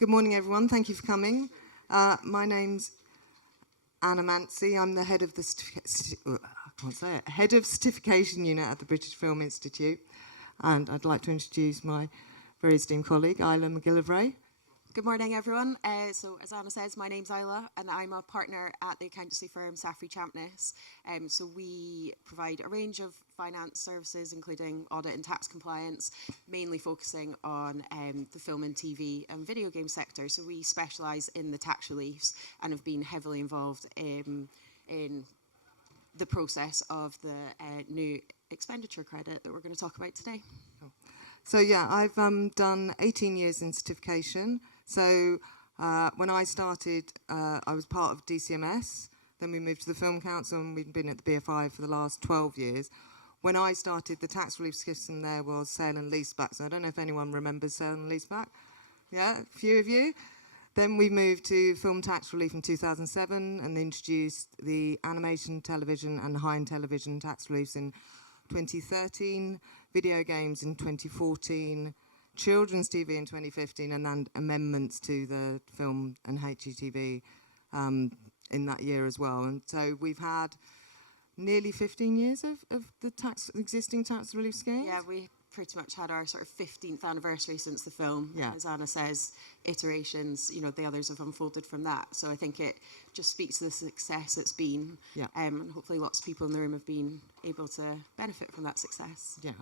Good morning, everyone. Thank you for coming. My name's Anna Mansi. I'm the head of the head of certification unit at the British Film Institute, and I'd like to introduce my very esteemed colleague, Isla MacGillivray. Good morning, everyone. So, as Anna says, my name's Isla, and I'm a partner at the accountancy firm Saffery, Champness. So we provide a range of finance services, including audit and tax compliance, mainly focusing on the film and TV and video game sector. So we specialise in the tax reliefs and have been heavily involved in the process of the new expenditure credit that we're going to talk about today. So yeah, I've done 18 years in certification. So when I started, I was part of DCMS, then we moved to the Film Council, and we've been at the BFI for the last 12 years. When I started, the tax relief system there was sale and leaseback. So I don't know if anyone remembers sale and leaseback. Yeah, a few of you. Then we moved to film tax relief in 2007 and introduced the animation, television and high-end television tax reliefs in 2013, video games in 2014, children's TV in 2015, and then amendments to the film and HGTV in that year as well. And so we've had nearly 15 years of the existing tax relief scheme. Yeah, we pretty much had our sort of 15th anniversary since the film. Yeah. As Anna says, iterations, you know, the others have unfolded from that. So I think it just speaks to the success it's been. Yeah. And hopefully lots of people in the room have been able to benefit from that success. Yeah.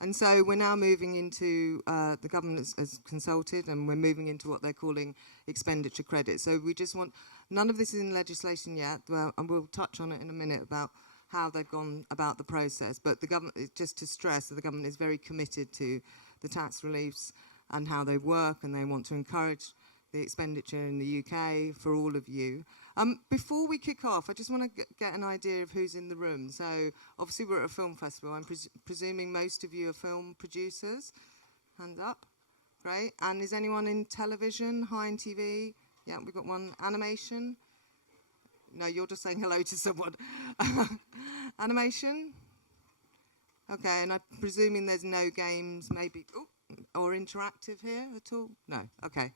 And so we're now moving into, the government has consulted, and we're moving into what they're calling expenditure credit. So we just want, none of this is in legislation yet, and we'll touch on it in a minute about how they've gone about the process. But the government, just to stress that the government is very committed to the tax reliefs and how they work, and they want to encourage the expenditure in the UK for all of you. Before we kick off, I just want to get an idea of who's in the room. So obviously we're at a film festival. I'm presuming most of you are film producers. Hand up. Great. And is anyone in television, high-end TV? Yeah, we've got one. Animation? No, you're just saying hello to someone. Animation? Okay, and I'm presuming there's no games, maybe, or interactive here at all? No, okay.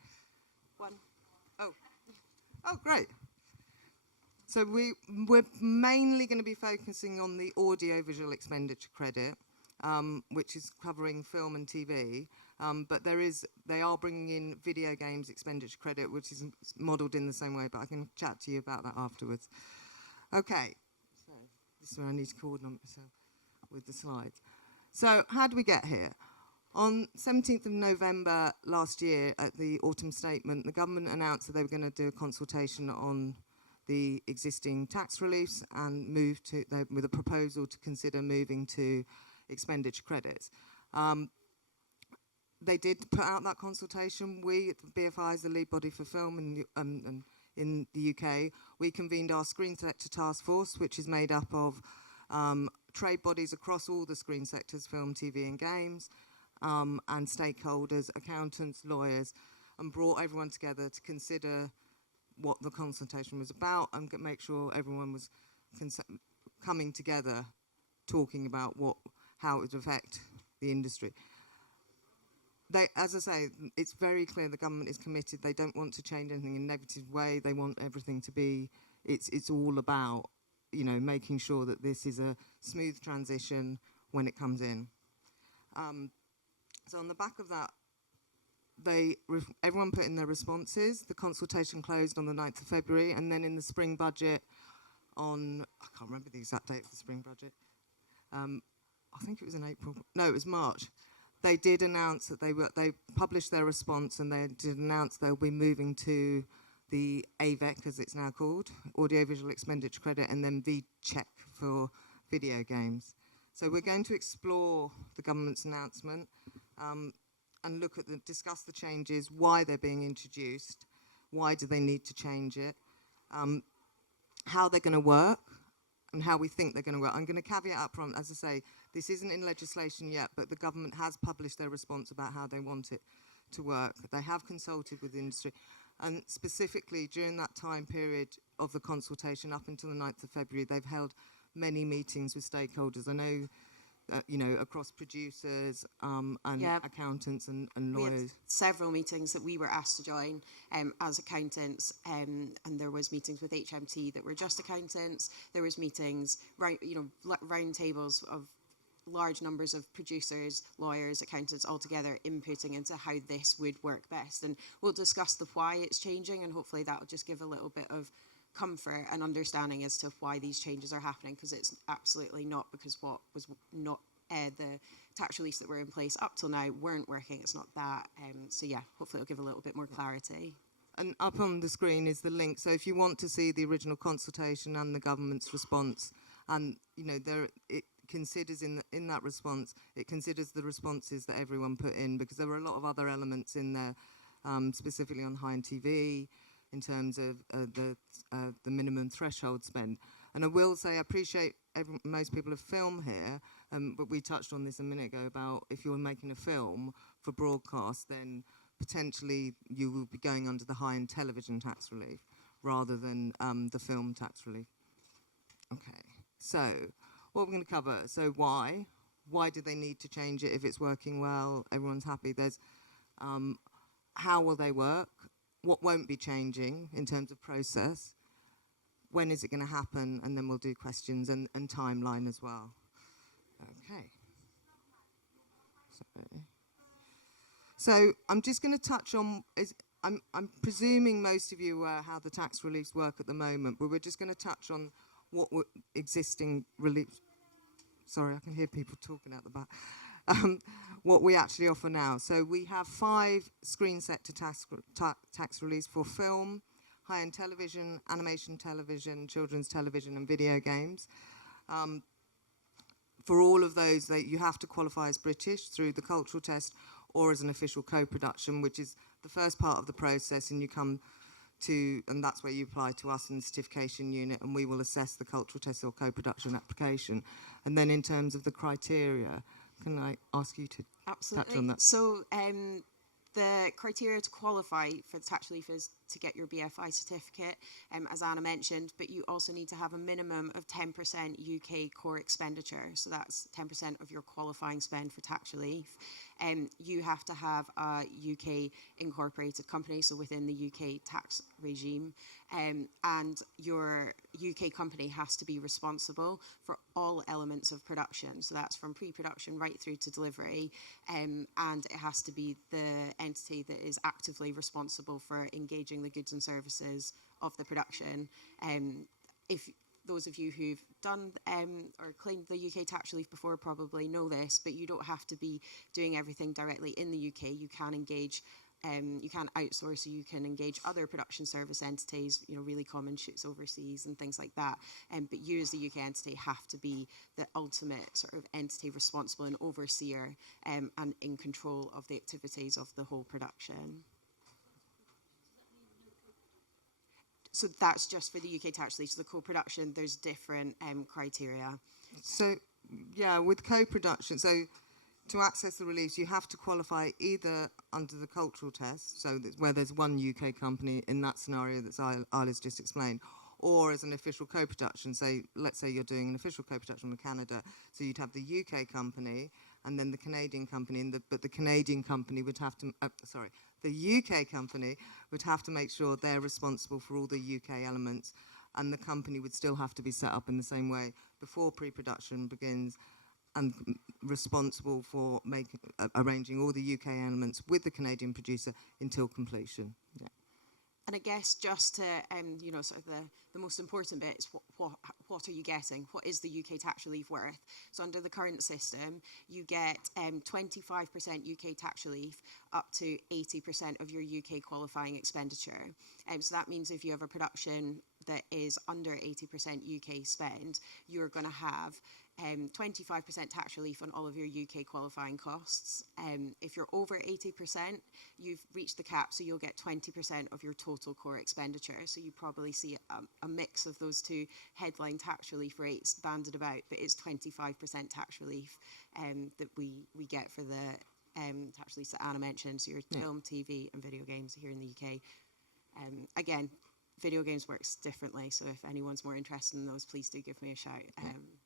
One. Oh, great. So we're mainly going to be focusing on the audiovisual expenditure credit, which is covering film and TV. But they are bringing in video games expenditure credit, which is modelled in the same way, but I can chat to you about that afterwards. Okay, so this is where I need to coordinate myself with the slides. So how do we get here? On 17th of November last year, at the autumn statement, the government announced that they were going to do a consultation on the existing tax reliefs and move to with a proposal to consider moving to expenditure credits. They did put out that consultation. We at the BFI, as the lead body for film in the UK, we convened our screen sector task force, which is made up of trade bodies across all the screen sectors, film, TV and games, and stakeholders, accountants, lawyers, and brought everyone together to consider what the consultation was about and make sure everyone was coming together, talking about how it would affect the industry. As I say, it's very clear the government is committed. They don't want to change anything in a negative way. They want everything to be, it's all about, you know, making sure that this is a smooth transition when it comes in. So on the back of that, everyone put in their responses. The consultation closed on the 9th of February, and then in the spring budget I can't remember the exact date of the spring budget. I think it was in April. No, it was March. They did announce that they published their response, and they did announce they'll be moving to the AVEC, as it's now called, Audiovisual Expenditure Credit, and then VCheck for video games. So we're going to explore the government's announcement and discuss the changes, why they're being introduced, why do they need to change it, how they're going to work, and how we think they're going to work. I'm going to caveat up front, as I say, this isn't in legislation yet, but the government has published their response about how they want it to work. They have consulted with the industry, and specifically during that time period of the consultation up until the 9th of February, they've held many meetings with stakeholders. I know across producers and Yeah. accountants and We had lawyers. several meetings that we were asked to join as accountants, and there was meetings with HMT that were just accountants. There was meetings, round tables of large numbers of producers, lawyers, accountants all together inputting into how this would work best. And we'll discuss the why it's changing, and hopefully that will just give a little bit of comfort and understanding as to why these changes are happening, because it's absolutely not because what was not the tax reliefs that were in place up till now weren't working. It's not that. So yeah, hopefully it'll give a little bit more clarity. And up on the screen is the link. So if you want to see the original consultation and the government's response, and it considers in that response, it considers the responses that everyone put in, because there were a lot of other elements in there, specifically on high-end TV, in terms of the minimum threshold spend. And I will say I appreciate most people have film here, but we touched on this a minute ago about if you're making a film for broadcast, then potentially you will be going under the high-end television tax relief rather than the film tax relief. Okay, so what we're going to cover. So why do they need to change it if it's working well, everyone's happy? There's how will they work? What won't be changing in terms of process? When is it going to happen? And then we'll do questions and timeline as well. Okay. So I'm just going to touch on, I'm presuming most of you how the tax reliefs work at the moment, but we're just going to touch on what existing reliefs, sorry, I can hear people talking out the back, what we actually offer now. So we have 5 screen sector tax reliefs for film, high-end television, animation television, children's television and video games. For all of those, you have to qualify as British through the cultural test or as an official co-production, which is the first part of the process, and you come to, and that's where you apply to us in the certification unit, and we will assess the cultural test or co-production application. And then in terms of the criteria, can I ask you to touch on that? So the criteria to qualify for the tax relief is to get your BFI certificate, as Anna mentioned, but you also need to have a minimum of 10% UK core expenditure. So that's 10% of your qualifying spend for tax relief. You have to have a UK incorporated company, so within the UK tax regime, and your UK company has to be responsible for all elements of production. So that's from pre-production right through to delivery, and it has to be the entity that is actively responsible for engaging the goods and services of the production. If those of you who've done or claimed the UK tax relief before probably know this, but you don't have to be doing everything directly in the UK. You can engage, you can outsource, so you can engage other production service entities, really common shoots overseas and things like that. But you as the UK entity have to be the ultimate sort of entity responsible and overseer and in control of the activities of the whole production. So that's just for the UK tax relief. So the co-production, there's different criteria. So, yeah, with co-production, so to access the reliefs, you have to qualify either under the cultural test, so where there's one UK company in that scenario that Isla's just explained, or as an official co-production. So let's say you're doing an official co-production with Canada, so you'd have the UK company and then the Canadian company, but the Canadian company would have to, the UK company would have to make sure they're responsible for all the UK elements, and the company would still have to be set up in the same way before pre-production begins and responsible for arranging all the UK elements with the Canadian producer until completion. Yeah. And I guess just to, sort of the most important bit is what are you getting? What is the UK tax relief worth? So under the current system, you get 25% UK tax relief up to 80% of your UK qualifying expenditure. So that means if you have a production that is under 80% UK spend, you're going to have 25% tax relief on all of your UK qualifying costs. If you're over 80%, you've reached the cap, so you'll get 20% of your total core expenditure. So you probably see a mix of those two headline tax relief rates banded about, but it's 25% tax relief that we get for the tax relief that Anna mentioned, so your film, TV and video games here in the UK. Again, video games works differently, so if anyone's more interested in those, please do give me a shout.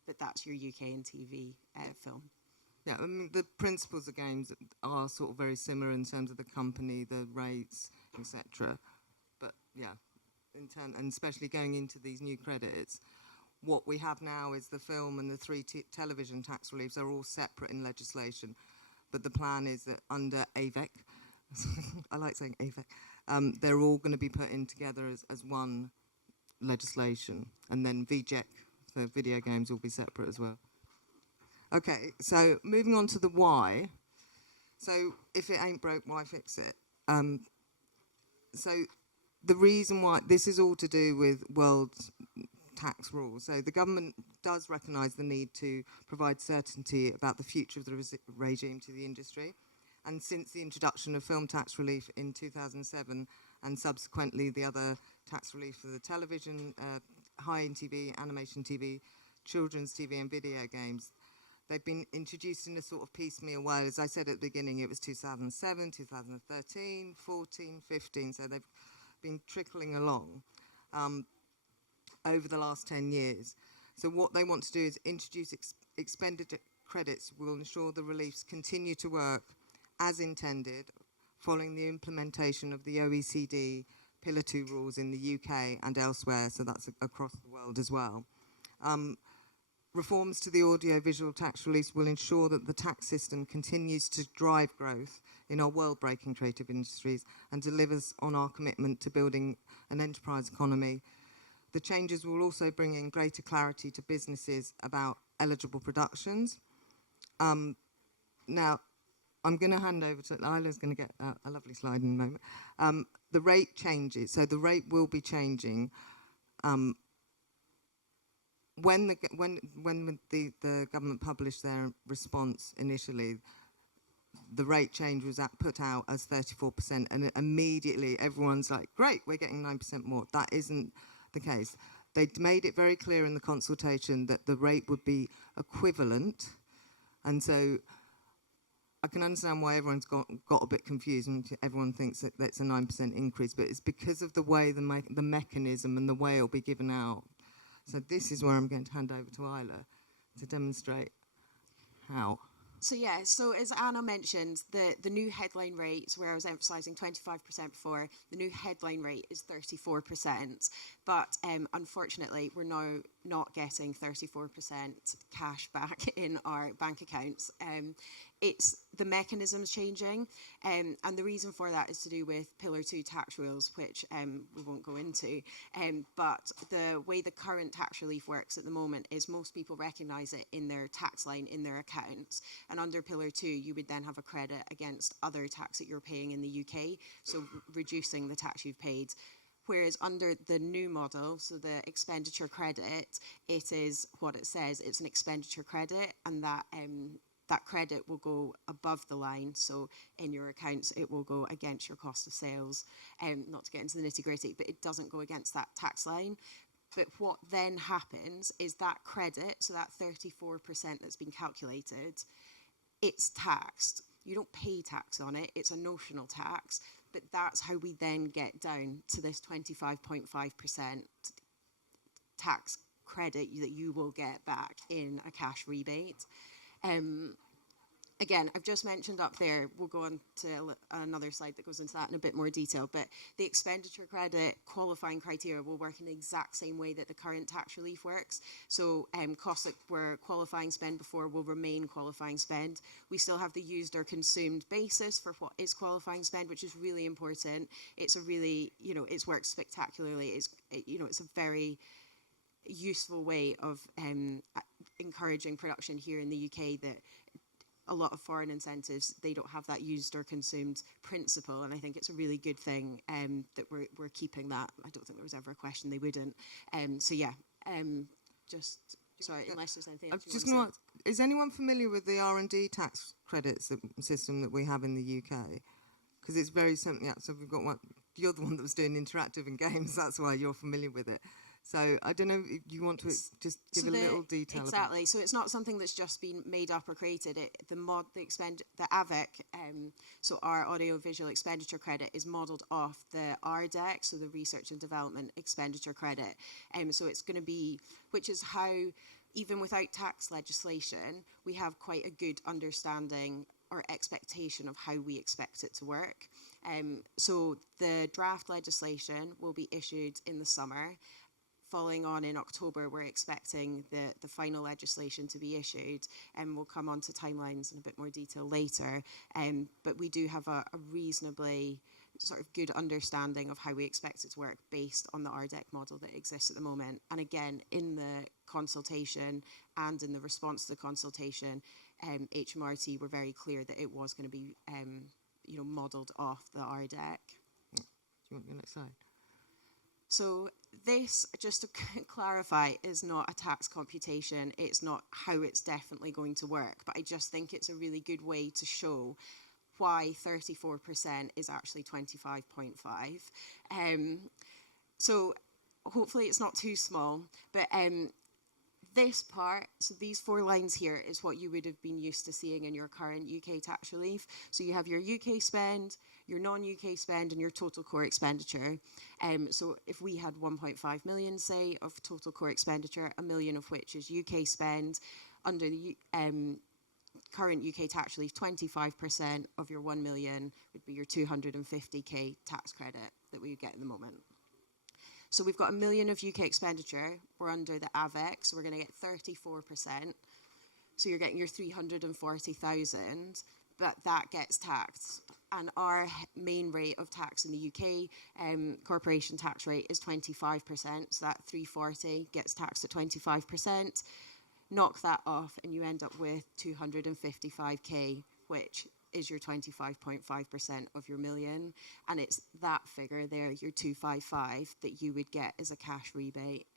But that's your UK and TV film. Yeah, I mean, the principles of games are sort of very similar in terms of the company, the rates, etc. But yeah, and especially going into these new credits, what we have now is the film and the three television tax reliefs are all separate in legislation. But the plan is that under AVEC, I like saying AVEC, they're all going to be put in together as one legislation. And then VGEC for video games will be separate as well. Okay, so moving on to the why. So if it ain't broke, why fix it? So the reason why, this is all to do with world tax rules. So the government does recognise the need to provide certainty about the future of the regime to the industry. And since the introduction of film tax relief in 2007 and subsequently the other tax relief for the television, high-end TV, animation TV, children's TV and video games, they've been introduced in a sort of piecemeal way. As I said at the beginning, it was 2007, 2013, 14, 15, so they've been trickling along over the last 10 years. So what they want to do is introduce expenditure credits will ensure the reliefs continue to work as intended following the implementation of the OECD Pillar 2 rules in the UK and elsewhere, so that's across the world as well. Reforms to the audiovisual tax reliefs will ensure that the tax system continues to drive growth in our world-breaking creative industries and delivers on our commitment to building an enterprise economy. The changes will also bring in greater clarity to businesses about eligible productions. Now, I'm going to hand over to Isla's going to get a lovely slide in a moment. The rate changes, so the rate will be changing. When the government published their response initially, the rate change was put out as 34%, and immediately everyone's like, great, we're getting 9% more. That isn't the case. They made it very clear in the consultation that the rate would be equivalent, and so I can understand why everyone's got a bit confused and everyone thinks that that's a 9% increase, but it's because of the way the mechanism and the way it'll be given out. So this is where I'm going to hand over to Isla to demonstrate how. So yeah, so as Anna mentioned, the new headline rate, where I was emphasising 25% before, the new headline rate is 34%. But unfortunately, we're now not getting 34% cash back in our bank accounts. It's the mechanism's changing, and the reason for that is to do with Pillar 2 tax rules, which we won't go into. But the way the current tax relief works at the moment is most people recognise it in their tax line in their accounts, and under Pillar 2 you would then have a credit against other tax that you're paying in the UK, so reducing the tax you've paid. Whereas under the new model, so the expenditure credit, it is what it says, it's an expenditure credit, and that credit will go above the line, so in your accounts it will go against your cost of sales. Not to get into the nitty-gritty, but it doesn't go against that tax line. But what then happens is that credit, so that 34% that's been calculated, it's taxed. You don't pay tax on it, it's a notional tax, but that's how we then get down to this 25.5% tax credit that you will get back in a cash rebate. Again, I've just mentioned up there, we'll go on to another slide that goes into that in a bit more detail, but the expenditure credit qualifying criteria will work in the exact same way that the current tax relief works. So costs that were qualifying spend before will remain qualifying spend. We still have the used or consumed basis for what is qualifying spend, which is really important. It's a really, it's worked spectacularly. It's a very useful way of encouraging production here in the UK that a lot of foreign incentives, they don't have that used or consumed principle, and I think it's a really good thing that we're keeping that. I don't think there was ever a question they wouldn't. So yeah, sorry, unless there's anything else you want to say. Is anyone familiar with the R&D tax credits system that we have in the UK? Because it's very simple. Yeah, so we've got one. You're the one that was doing interactive and games. That's why you're familiar with it. So I don't know if you want to just give a little detail. Exactly. So it's not something that's just been made up or created. The AVIC, so our audiovisual expenditure credit, is modelled off the RDEC, so the Research and Development Expenditure Credit. So it's going to be, which is how, even without tax legislation, we have quite a good understanding or expectation of how we expect it to work. So the draft legislation will be issued in the summer. Following on in October, we're expecting the final legislation to be issued, and we'll come on to timelines in a bit more detail later. But we do have a reasonably sort of good understanding of how we expect it to work based on the RDEC model that exists at the moment. And again, in the consultation and in the response to the consultation, HMRT were very clear that it was going to be modelled off the RDEC. Do you want your next slide? So this, just to clarify, is not a tax computation. It's not how it's definitely going to work. But I just think it's a really good way to show why 34% is actually 25.5. So hopefully it's not too small. But this part, so these 4 lines here, is what you would have been used to seeing in your current UK tax relief. So you have your UK spend, your non-UK spend, and your total core expenditure. So if we had 1.5 million, say, of total core expenditure, 1 million of which is UK spend, under the current UK tax relief, 25% of your 1 million would be your 250k tax credit that we would get in the moment. So we've got 1 million of UK expenditure. We're under the AVEC, so we're going to get 34%. So you're getting your 340,000, but that gets taxed. And our main rate of tax in the UK, corporation tax rate, is 25%. So that 340 gets taxed at 25%. Knock that off, and you end up with 255k, which is your 25.5% of your million. And it's that figure there, your 255, that you would get as a cash rebate.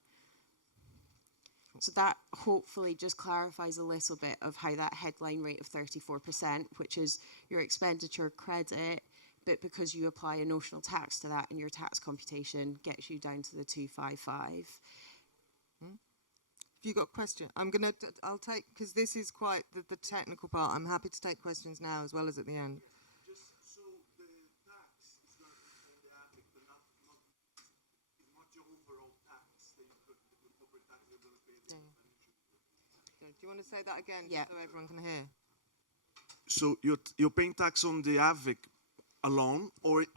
So that hopefully just clarifies a little bit of how that headline rate of 34%, which is your expenditure credit, but because you apply a notional tax to that in your tax computation, gets you down to the 255. If you've got a question, I'll take, because this is quite the technical part. I'm happy to take questions now as well as at the end. Just so the tax is going to be on the AVIC, but not your overall tax that you put, the corporate tax you're going to pay. So, do you want to say that again, Yeah, so everyone can hear? So you're paying tax on the AVIC alone, or it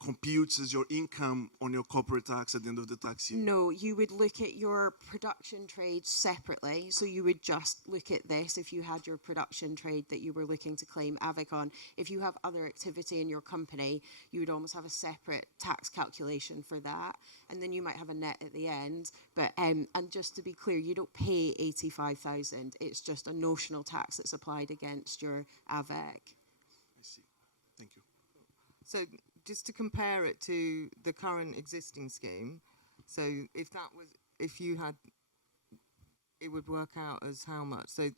computes as your income on your corporate tax at the end of the tax year? No, you would look at your production trade separately. So you would just look at this if you had your production trade that you were looking to claim AVIC on. If you have other activity in your company, you would almost have a separate tax calculation for that. And then you might have a net at the end. But and just to be clear, you don't pay 85,000. It's just a notional tax that's applied against your AVIC. I see. Thank you. So just to compare it to the current existing scheme, so if you had, it would work out as how much? So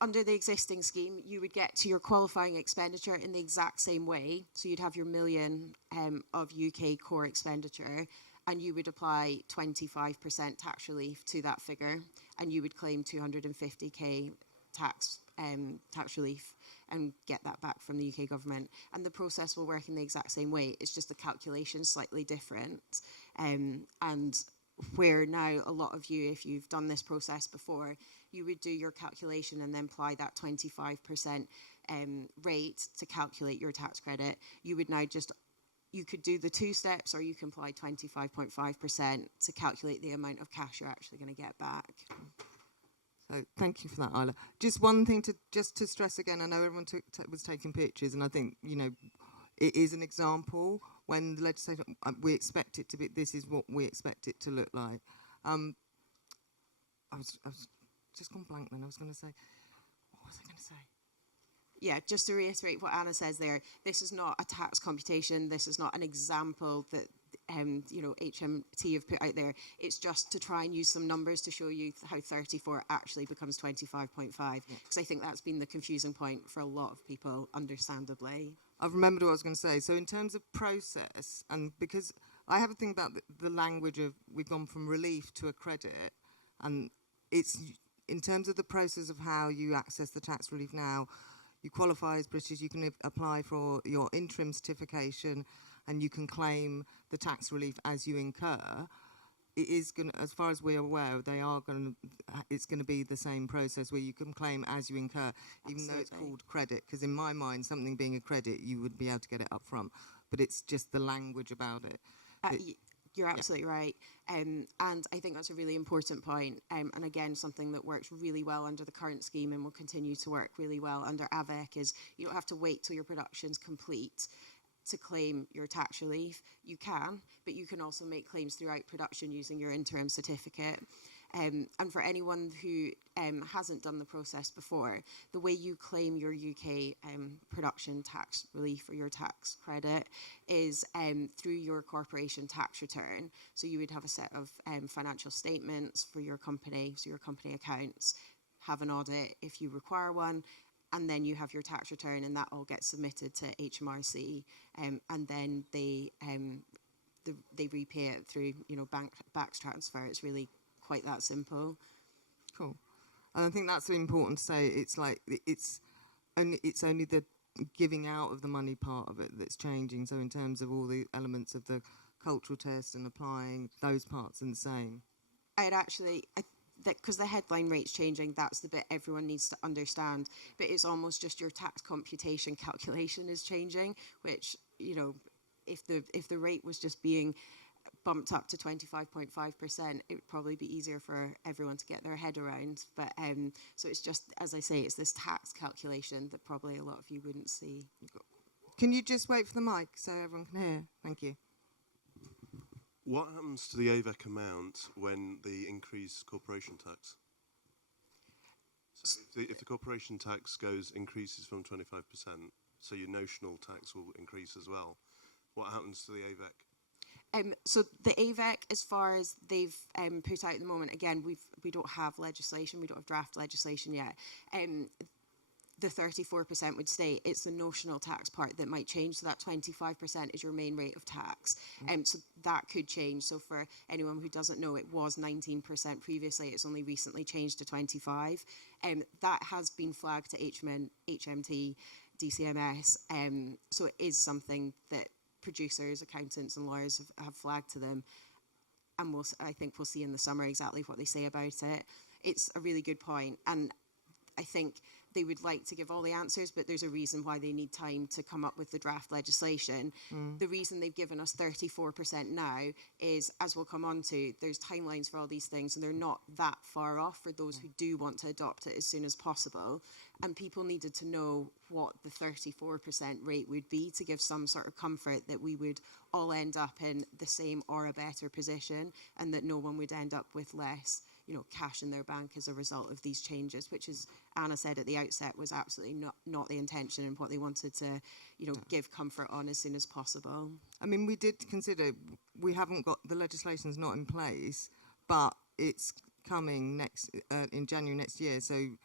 Under the existing scheme, you would get to your qualifying expenditure in the exact same way. So you'd have your million of UK core expenditure, and you would apply 25% tax relief to that figure, and you would claim 250k tax relief and get that back from the UK government. And the process will work in the exact same way. It's just the calculation slightly different. And where now a lot of you, if you've done this process before, you would do your calculation and then apply that 25% rate to calculate your tax credit. You would now you could do the 2 steps, or you can apply 25.5% to calculate the amount of cash you're actually going to get back. So thank you for that, Isla. Just one thing to stress again. I know everyone was taking pictures, and I think it is an example when the legislation we expect it to be. This is what we expect it to look like. I was just gone blank. Then I was going to say, what was I going to say? Yeah, just to reiterate what Anna says there, this is not a tax computation. This is not an example that HMT have put out there. It's just to try and use some numbers to show you how 34 actually becomes 25.5, because I think that's been the confusing point for a lot of people, understandably. I've remembered what I was going to say. So in terms of process, and because I have a thing about the language of we've gone from relief to a credit, and it's in terms of the process of how you access the tax relief now. You qualify as British, you can apply for your interim certification, and you can claim the tax relief as you incur. It is going to, as far as we're aware, it's going to be the same process where you can claim as you incur, even though it's called credit. Because in my mind, something being a credit, you would be able to get it up front. But it's just the language about it. You're absolutely right. And I think that's a really important point. And again, something that works really well under the current scheme and will continue to work really well under AVEC is you don't have to wait till your production's complete to claim your tax relief. You can, but you can also make claims throughout production using your interim certificate. And for anyone who hasn't done the process before, the way you claim your UK production tax relief or your tax credit is through your corporation tax return. So you would have a set of financial statements for your company, so your company accounts, have an audit if you require one, and then you have your tax return, and that all gets submitted to HMRC, and then they repay it through bank transfer. It's really quite that simple. Cool. And I think that's really important to say. It's like it's only the giving out of the money part of it that's changing. So in terms of all the elements of the cultural test and applying, those parts are the same. Because the headline rate's changing, that's the bit everyone needs to understand. But it's almost just your tax computation calculation is changing, which, if the rate was just being bumped up to 25.5%, it would probably be easier for everyone to get their head around. But so it's just, as I say, it's this tax calculation that probably a lot of you wouldn't see. Can you just wait for the mic so everyone can hear? Thank you. What happens to the AVEC amount when they increase corporation tax? So if the corporation tax increases from 25%, so your notional tax will increase as well, what happens to the AVEC? So the AVEC, as far as they've put out at the moment, again, we don't have legislation, we don't have draft legislation yet. The 34% would stay. It's the notional tax part that might change. So that 25% is your main rate of tax. So that could change. So for anyone who doesn't know, it was 19% previously. It's only recently changed to 25%. That has been flagged to HMT, DCMS. So it is something that producers, accountants and lawyers have flagged to them. And I think we'll see in the summer exactly what they say about it. It's a really good point. And I think they would like to give all the answers, but there's a reason why they need time to come up with the draft legislation. The reason they've given us 34% now is, as we'll come on to, there's timelines for all these things, and they're not that far off for those who do want to adopt it as soon as possible. And people needed to know what the 34% rate would be to give some sort of comfort that we would all end up in the same or a better position, and that no one would end up with less cash in their bank as a result of these changes, which, as Anna said at the outset, was absolutely not the intention and what they wanted to, give comfort on as soon as possible. I mean, we did consider, we haven't got, the legislation's not in place, but it's coming in January next year, so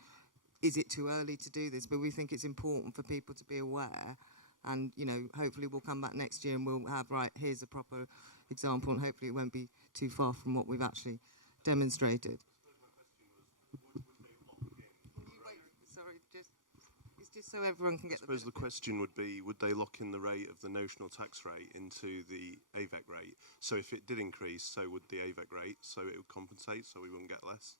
is it too early to do this? But we think it's important for people to be aware, and, hopefully we'll come back next year and we'll have, here's a proper example, and hopefully it won't be too far from what we've actually demonstrated. It's just so everyone can get. I suppose the question would be: would they lock in the rate of the notional tax rate into the AVEC rate? So if it did increase, so would the AVEC rate, so it would compensate, so we wouldn't get less.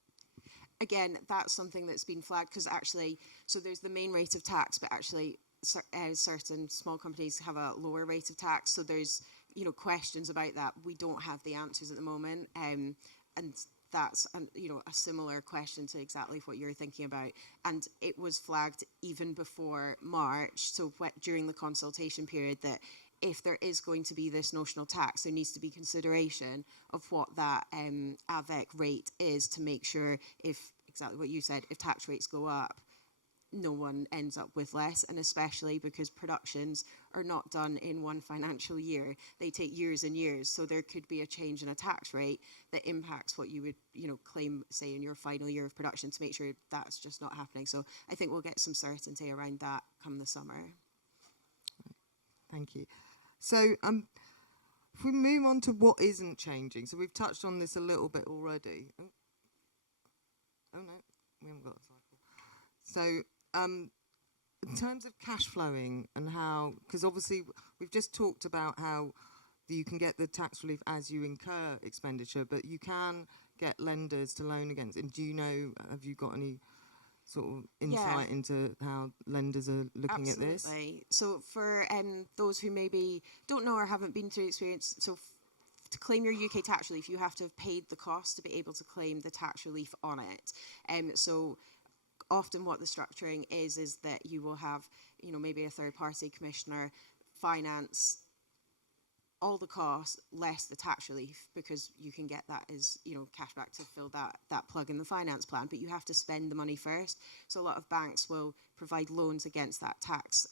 Again, that's something that's been flagged because actually, so there's the main rate of tax, but actually, certain small companies have a lower rate of tax. So there's questions about that. We don't have the answers at the moment. And that's a similar question to exactly what you're thinking about. And it was flagged even before March, so during the consultation period, that if there is going to be this notional tax, there needs to be consideration of what that AVEC rate is to make sure, if exactly what you said, if tax rates go up, no one ends up with less, and especially because productions are not done in one financial year. They take years and years, so there could be a change in a tax rate that impacts what you would claim, say, in your final year of production, to make sure that's just not happening. So I think we'll get some certainty around that come the summer. Thank you. So if we move on to what isn't changing, so we've touched on this a little bit already. Oh no, we haven't got a cycle. So in terms of cash flowing and how, because obviously we've just talked about how you can get the tax relief as you incur expenditure, but you can get lenders to loan against. And do you know, have you got any sort of insight into how lenders are looking at this? Absolutely. So for those who maybe don't know or haven't been through experience, so to claim your UK tax relief, you have to have paid the cost to be able to claim the tax relief on it. So often what the structuring is that you will have, maybe a third party commissioner finance all the costs less the tax relief, because you can get that as cash back to fill that plug in the finance plan, but you have to spend the money first. So a lot of banks will provide loans against that tax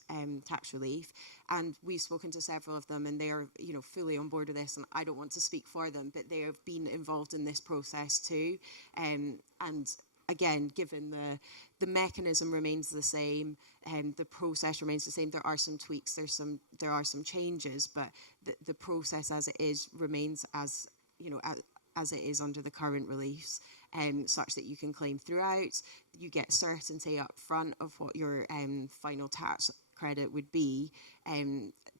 relief, and we've spoken to several of them, and they are fully on board with this, and I don't want to speak for them, but they have been involved in this process too, and again, given the mechanism remains the same and the process remains the same, there are some tweaks, there are some changes, but the process as it is remains as as it is under the current reliefs, such that you can claim throughout. You get certainty up front of what your final tax credit would be,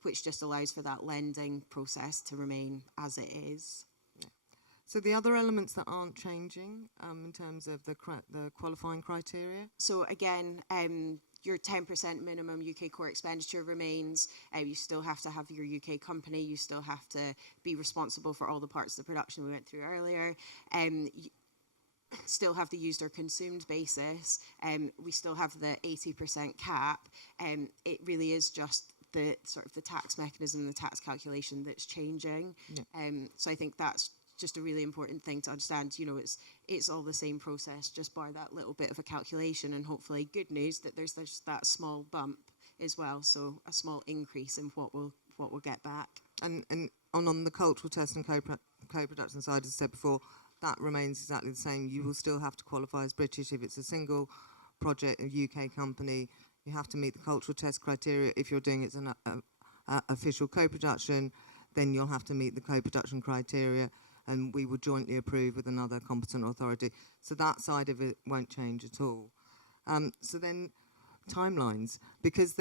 which just allows for that lending process to remain as it is. So the other elements that aren't changing in terms of the qualifying criteria? So again, your 10% minimum UK core expenditure remains. You still have to have your UK company. You still have to be responsible for all the parts of the production we went through earlier. You still have the used or consumed basis. We still have the 80% cap. It really is just the sort of the tax mechanism, the tax calculation that's changing. Yeah. So I think that's just a really important thing to understand. It's all the same process, just bar that little bit of a calculation, and hopefully good news that there's that small bump as well, so a small increase in what we'll get back. And on the cultural test and co-production side, as I said before, that remains exactly the same. You will still have to qualify as British if it's a single project, a UK company. You have to meet the cultural test criteria. If you're doing it as an official co-production, then you'll have to meet the co-production criteria, and we will jointly approve with another competent authority. So that side of it won't change at all. So then timelines, because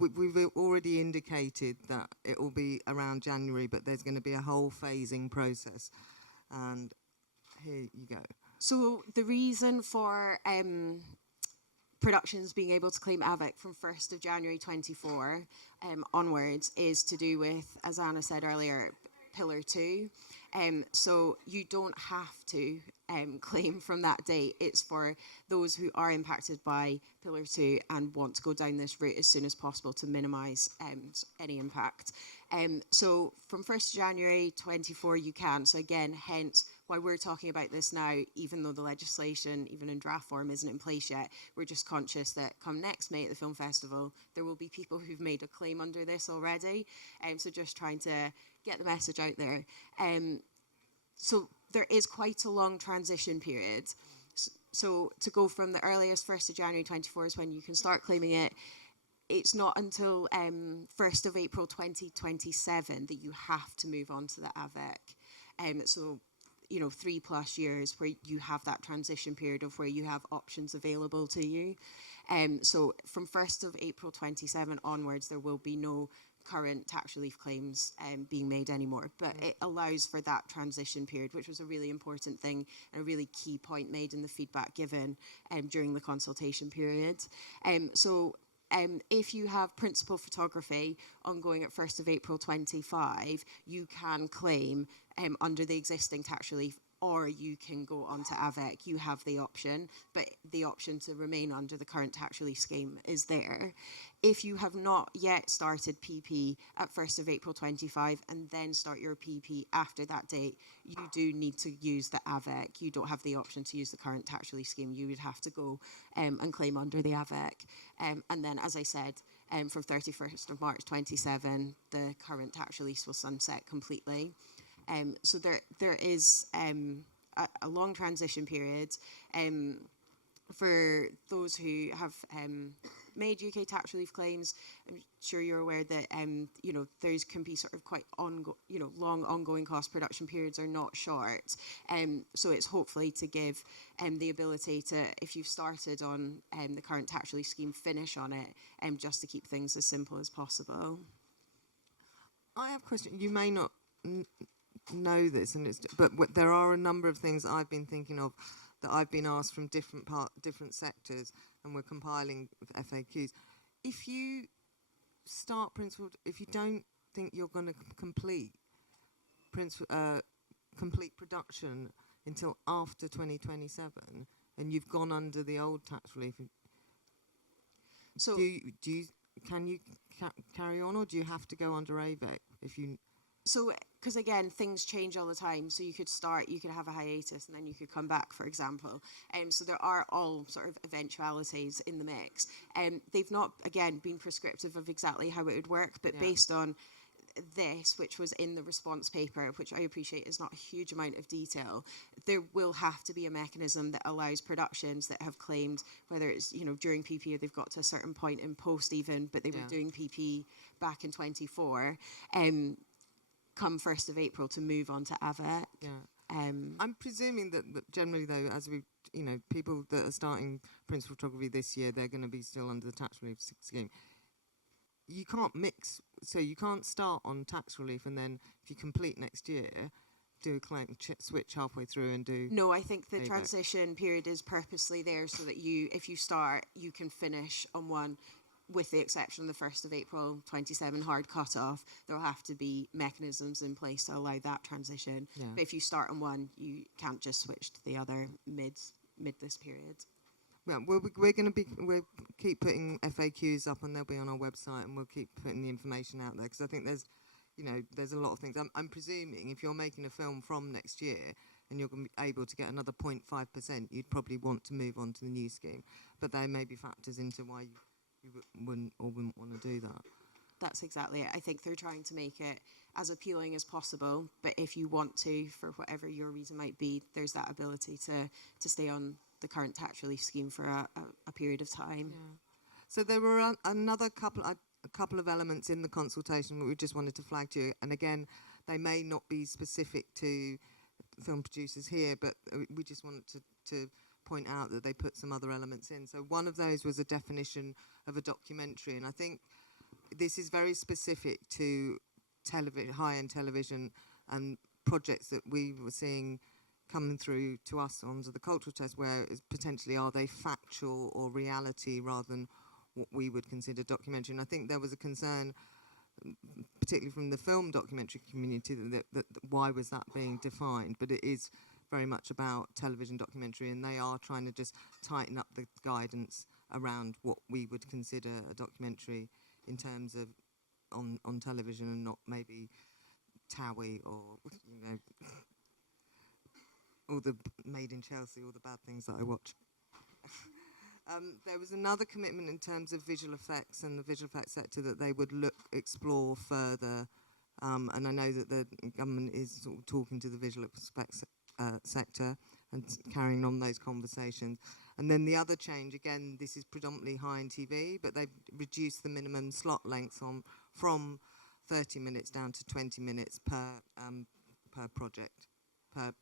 we've already indicated that it will be around January, but there's going to be a whole phasing process. And here you go. So the reason for productions being able to claim AVIC from 1st of January 24 onwards is to do with, as Anna said earlier, Pillar 2. So you don't have to claim from that date. It's for those who are impacted by Pillar 2 and want to go down this route as soon as possible to minimise any impact. So from 1st January 24 you can. So again, hence why we're talking about this now, even though the legislation, even in draft form, isn't in place yet. We're just conscious that come next May at the film festival, there will be people who've made a claim under this already. So just trying to get the message out there. So there is quite a long transition period. So to go from the earliest 1st of January 24 is when you can start claiming it. It's not until 1st of April 2027 that you have to move on to the AVIC. So 3+ years where you have that transition period of where you have options available to you. So from 1st of April 27 onwards, there will be no current tax relief claims being made anymore, but it allows for that transition period, which was a really important thing and a really key point made in the feedback given during the consultation period. If you have principal photography ongoing at 1st of April 25, you can claim under the existing tax relief, or you can go on to AVIC. You have the option, but the option to remain under the current tax relief scheme is there. If you have not yet started PP at 1st of April 25 and then start your PP after that date, you do need to use the AVIC. You don't have the option to use the current tax relief scheme. You would have to go and claim under the AVIC. And then, as I said, from 31st of March 27, the current tax release will sunset completely. So there is a long transition period. For those who have made UK tax relief claims, I'm sure you're aware that those can be sort of quite long ongoing cost production periods are not short. So it's hopefully to give the ability to, if you've started on the current tax relief scheme, finish on it, just to keep things as simple as possible. I have a question. You may not know this, but there are a number of things I've been thinking of that I've been asked from different sectors, and we're compiling FAQs. If you start principal, if you don't think you're going to complete production until after 2027, and you've gone under the old tax relief, so can you carry on, or do you have to go under AVEC if you? So, because again, things change all the time. So you could have a hiatus, and then you could come back, for example. So there are all sort of eventualities in the mix. They've not, again, been prescriptive of exactly how it would work, but based on this, which was in the response paper, which I appreciate is not a huge amount of detail, there will have to be a mechanism that allows productions that have claimed, whether it's during PP or they've got to a certain point in post even, but they were doing PP back in 24. Come 1st of April to move on to AVEC. Yeah. I'm presuming that generally, though, as we, people that are starting principal photography this year, they're going to be still under the tax relief scheme. You can't mix, so you can't start on tax relief and then, if you complete next year, do a claim switch halfway through and do. No, I think the AVEC. transition period is purposely there so that if you start, you can finish on one. With the exception of the 1st of April 27 hard cut-off, there will have to be mechanisms in place to allow that transition. Yeah. But if you start on one, you can't just switch to the other mid this period. Well, we'll keep putting FAQs up, and they'll be on our website, and we'll keep putting the information out there, because I think there's a lot of things. I'm presuming if you're making a film from next year and you're going to be able to get another 0.5%, you'd probably want to move on to the new scheme. But there may be factors into why you wouldn't want to do that. That's exactly it. I think they're trying to make it as appealing as possible, but if you want to, for whatever your reason might be, there's that ability to stay on the current tax relief scheme for a period of time. Yeah. So there were another couple of elements in the consultation that we just wanted to flag to you, and again, they may not be specific to film producers here, but we just wanted to point out that they put some other elements in. So one of those was a definition of a documentary, and I think this is very specific to high-end television and projects that we were seeing coming through to us onto the cultural test, where potentially are they factual or reality rather than what we would consider documentary. And I think there was a concern, particularly from the film documentary community, that why was that being defined? But it is very much about television documentary, and they are trying to just tighten up the guidance around what we would consider a documentary in terms of on television, and not maybe Towie or all the Made in Chelsea, all the bad things that I watch. There was another commitment in terms of visual effects and the visual effects sector that they would explore further, and I know that the government is sort of talking to the visual effects sector and carrying on those conversations. And then the other change, again, this is predominantly high-end TV, but they've reduced the minimum slot length from 30 minutes down to 20 minutes per project, per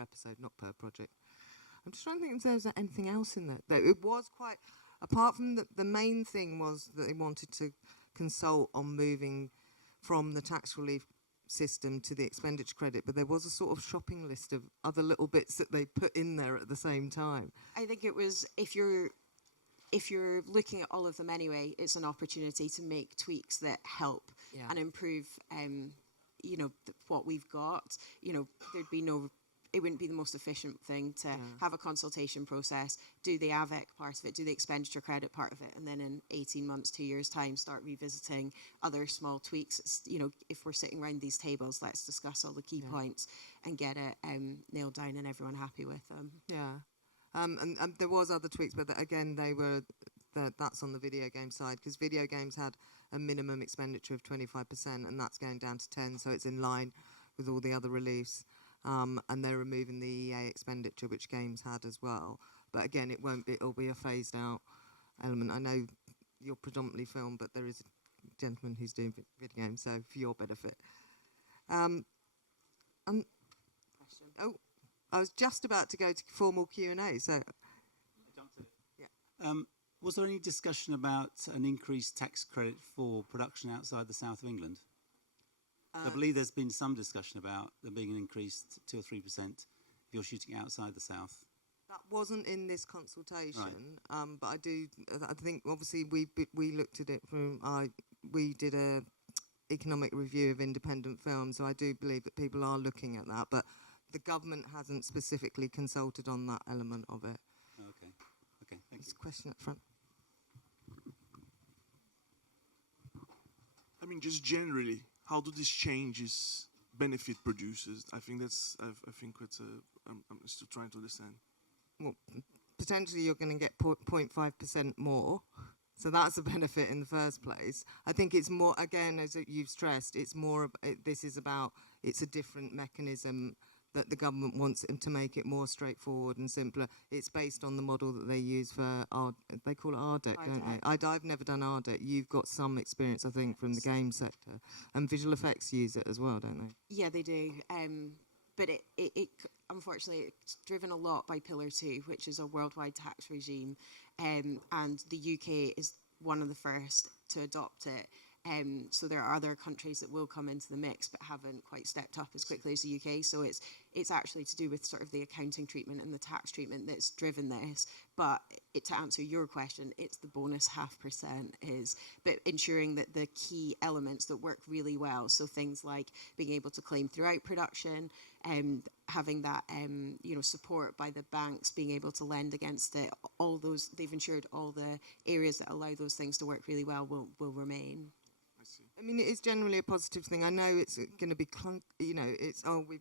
episode, not per project. I'm just trying to think if there's anything else in there. It was quite, apart from the main thing was that they wanted to consult on moving from the tax relief system to the expenditure credit, but there was a sort of shopping list of other little bits that they put in there at the same time. I think it was, if you're looking at all of them anyway, it's an opportunity to make tweaks that help and improve what we've got. It wouldn't be the most efficient thing to have a consultation process, do the AVEC part of it, do the expenditure credit part of it, and then in 18 months, 2 years' time, start revisiting other small tweaks. It's, if we're sitting around these tables, let's discuss all the key points and get it nailed down and everyone happy with them. Yeah. And there was other tweaks, but again, that's on the video game side, because video games had a minimum expenditure of 25%, and that's going down to 10%, so it's in line with all the other reliefs. And they're removing the EA expenditure, which games had as well, But again, it won't be. It'll be a phased out element. I know you're predominantly film, but there is a gentleman who's doing video games, so for your benefit. Oh, I was just about to go to formal Q&A, so. Yeah. Was there any discussion about an increased tax credit for production outside the south of England? I believe there's been some discussion about there being an increased 2 or 3% if you're shooting outside the south. That wasn't in this consultation, Right. but I think obviously we looked at it we did a economic review of independent films, so I do believe that people are looking at that, but the government hasn't specifically consulted on that element of it. Okay, thank There's you. a question up front. I mean, just generally, how do these changes benefit producers? I think that's. I think it's. I'm still trying to understand. Well, potentially you're going to get 0.5% more, so that's a benefit in the first place. I think it's more, again, as you've stressed, it's more. It's a different mechanism that the government wants to make it more straightforward and simpler. It's based on the model that they use for they call it RDEC, don't they? I've never done RDEC. You've got some experience, I think, from the game sector. And visual effects use it as well, don't they? Yeah, they do. But it unfortunately, it's driven a lot by Pillar 2, which is a worldwide tax regime. And the UK is one of the first to adopt it. So there are other countries that will come into the mix but haven't quite stepped up as quickly as the UK. So it's actually to do with sort of the accounting treatment and the tax treatment that's driven this. But to answer your question, it's the bonus 0.5% but ensuring that the key elements that work really well, so things like being able to claim throughout production, having that support by the banks, being able to lend against it, all those, they've ensured all the areas that allow those things to work really well will remain. I mean, it is generally a positive thing. I know it's going to be,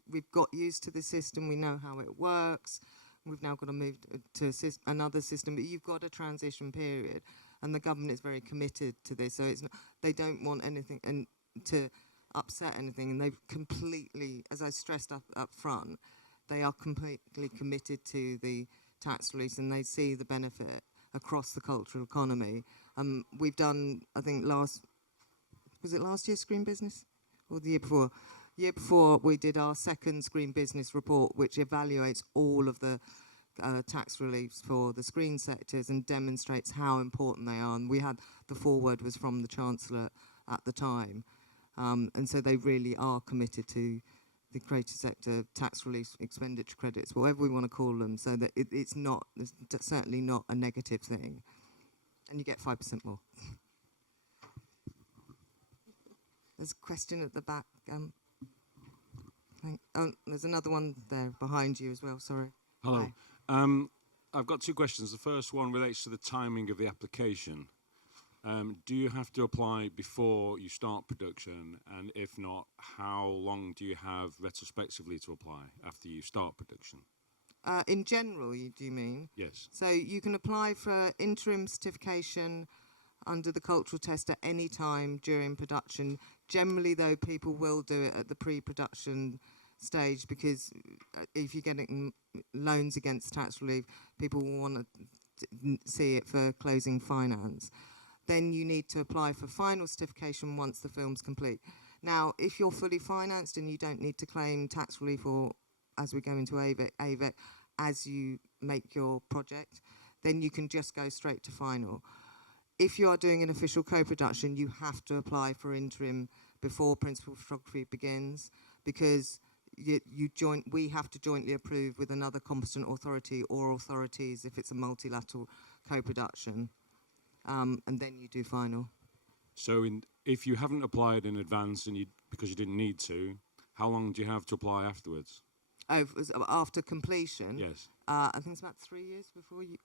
we've got used to the system, we know how it works, we've now got to move to another system, but you've got a transition period, and the government is very committed to this, so they don't want anything to upset anything, and they've completely, as I stressed up front, they are completely committed to the tax release, and they see the benefit across the cultural economy. We've done, I think was it last year's Screen Business? Or the year before? Year before, we did our second Screen Business report, which evaluates all of the tax reliefs for the screen sectors and demonstrates how important they are. And we had, the foreword was from the Chancellor at the time. And so they really are committed to the creative sector tax relief expenditure credits, whatever we want to call them, so that it's certainly not a negative thing. And you get 5% more. There's a question at the back. There's another one there behind you as well, sorry. Hello. I've got two questions. The first one relates to the timing of the application. Do you have to apply before you start production? And if not, how long do you have retrospectively to apply after you start production? In general, do you mean? Yes. So you can apply for interim certification under the cultural test at any time during production. Generally, though, people will do it at the pre-production stage, because if you're getting loans against tax relief, people will want to see it for closing finance. Then you need to apply for final certification once the film's complete. Now, if you're fully financed and you don't need to claim tax relief, or as we go into AVEC, as you make your project, then you can just go straight to final. If you are doing an official co-production, you have to apply for interim before principal photography begins, because we have to jointly approve with another competent authority or authorities if it's a multilateral co-production, and then you do final. So if you haven't applied in advance because you didn't need to, how long do you have to apply afterwards? Oh, after completion? Yes. I think it's about 3 years before you...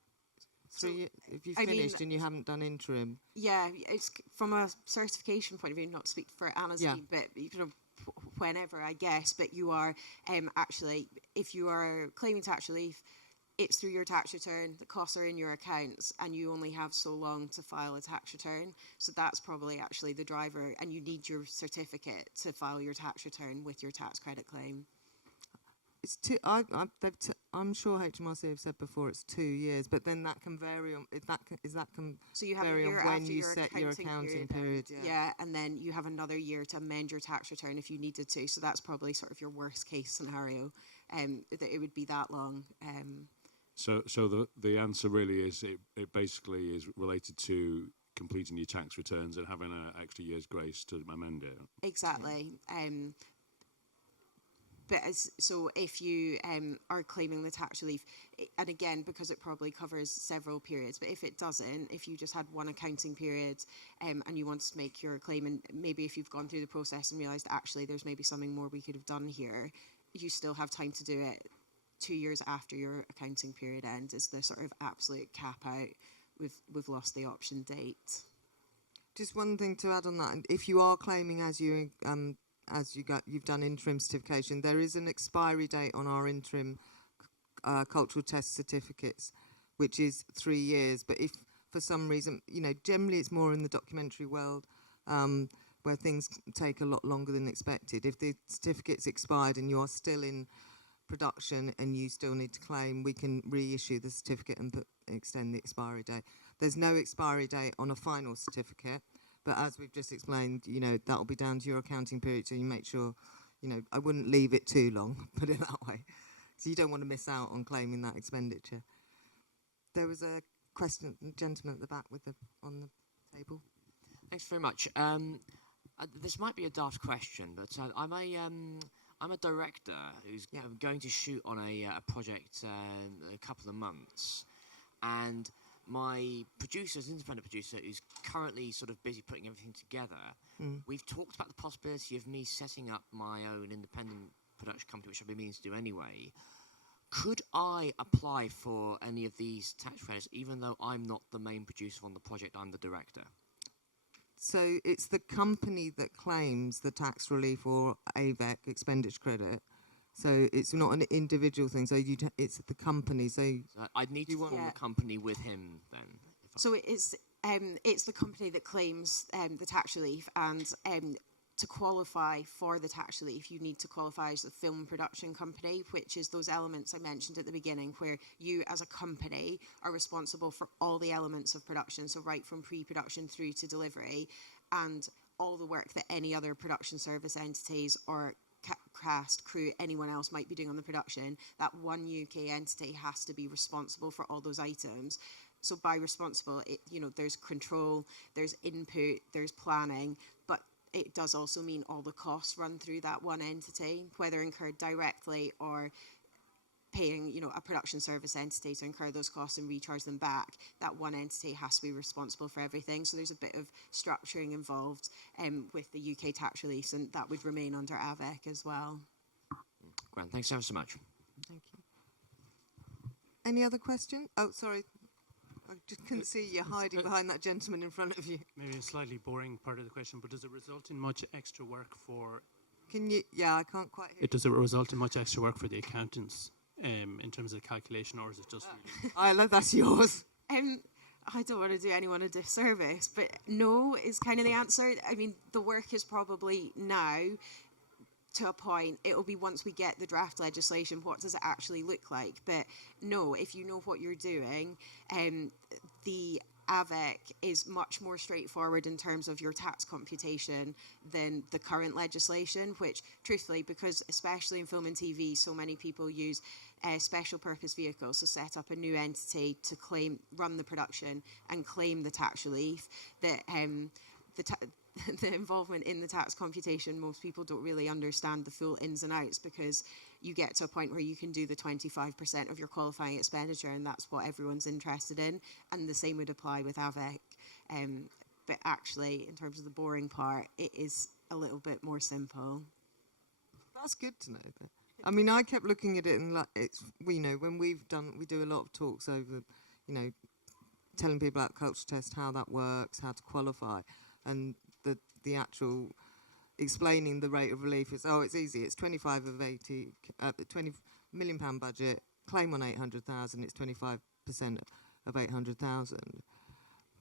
if you've finished and you haven't done interim. Yeah, it's from a certification point of view, not to speak for Anna's team, but whenever, I guess, but you are actually, if you are claiming tax relief, it's through your tax return, the costs are in your accounts, and you only have so long to file a tax return. So that's probably actually the driver, and you need your certificate to file your tax return with your tax credit claim. It's I'm sure HMRC have said before it's 2 years, but then that can vary on So you have a vary year on when after you your set your accounting period. Yeah, and then you have another year to amend your tax return if you needed to. So that's probably sort of your worst case scenario, that it would be that long. So the answer really is it basically is related to completing your tax returns and having an extra year's grace to amend it. Exactly. But so if you are claiming the tax relief, and again, because it probably covers several periods, but if it doesn't, if you just had one accounting period and you wanted to make your claim, and maybe if you've gone through the process and realised actually there's maybe something more we could have done here, you still have time to do it 2 years after your accounting period ends is the sort of absolute cap out. We've lost the option date. Just one thing to add on that: if you are claiming you've done interim certification, there is an expiry date on our interim cultural test certificates, which is 3 years. But if for some reason, generally it's more in the documentary world where things take a lot longer than expected. If the certificate's expired and you are still in production and you still need to claim, we can reissue the certificate and extend the expiry date. There's no expiry date on a final certificate. But as we've just explained, that will be down to your accounting period, so you make sure, I wouldn't leave it too long, put it that way. So you don't want to miss out on claiming that expenditure. There was a question, gentleman at the back on the table. Thanks very much. This might be a daft question, but I'm a director who's going to shoot on a project in a couple of months, and my producer is an independent producer who's currently sort of busy putting everything together. We've talked about the possibility of me setting up my own independent production company, which I've been meaning to do anyway. Could I apply for any of these tax credits, even though I'm not the main producer on the project, I'm the director? So it's the company that claims the tax relief or AVEC expenditure credit. So it's not an individual thing. So it's the company. So I'd need to form a company with him then. So it's the company that claims the tax relief, and to qualify for the tax relief, you need to qualify as a film production company, which is those elements I mentioned at the beginning, where you as a company are responsible for all the elements of production, so right from pre-production through to delivery, and all the work that any other production service entities or cast, crew, anyone else might be doing on the production. That one UK entity has to be responsible for all those items. So by responsible, there's control, there's input, there's planning, but it does also mean all the costs run through that one entity, whether incurred directly or paying, a production service entity to incur those costs and recharge them back. That one entity has to be responsible for everything. So there's a bit of structuring involved with the UK tax relief, and that would remain under AVEC as well. Grant, thanks ever so much. Thank you. Any other question? Oh, sorry. I just couldn't see you hiding behind that gentleman in front of you. Maybe a slightly boring part of the question, but does it result in much extra work for... I can't quite hear Does it result in much extra work for the accountants in terms of the calculation, or is it just... Isla, that's yours. I don't want to do anyone a disservice, but no is kind of the answer. I mean, the work is probably now to a point. It'll be once we get the draft legislation, what does it actually look like? But no, if you know what you're doing, the AVEC is much more straightforward in terms of your tax computation than the current legislation, which truthfully, because especially in film and TV, so many people use special purpose vehicles, so set up a new entity to run the production and claim the tax relief, that the involvement in the tax computation, most people don't really understand the full ins and outs, because you get to a point where you can do the 25% of your qualifying expenditure, and that's what everyone's interested in, and the same would apply with AVEC. But actually, in terms of the boring part, it is a little bit more simple. That's good to know. I mean, I kept looking at it, and when we do a lot of talks over, telling people about culture test, how that works, how to qualify, and the actual explaining the rate of relief is, it's easy. It's 25 of 80, £20 million budget, claim on 800,000. It's 25% of 800,000.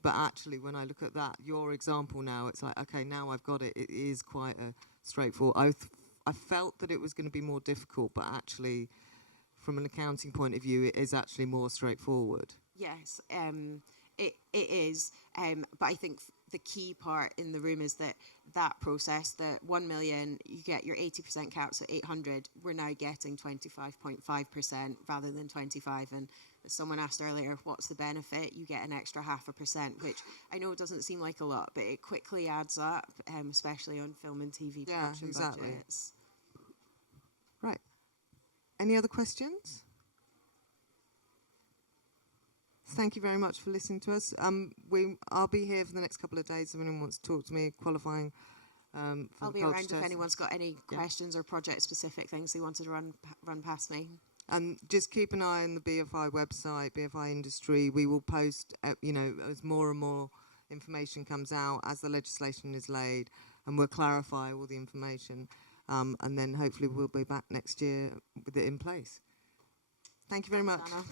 But actually, when I look at that, your example now, it's like, okay, now I've got it. It is quite a straightforward. I felt that it was going to be more difficult, but actually, from an accounting point of view, it is actually more straightforward. Yes, it is. But I think the key part in the room is that process, the 1 million, you get your 80% cap, so 800, we're now getting 25.5% rather than 25. And as someone asked earlier, what's the benefit? You get an extra 0.5%, which I know doesn't seem like a lot, but it quickly adds up, especially on film and TV production budgets. Right. Any other questions? Thank you very much for listening to us. I'll be here for the next couple of days if anyone wants to talk to me, qualifying for I'll the be culture around test. if anyone's got any questions or project-specific things they wanted to run past me. And just keep an eye on the BFI website, BFI Industry. We will post, as more and more information comes out, as the legislation is laid, and we'll clarify all the information. And then hopefully we'll be back next year with it in place. Thank you very much. Anna.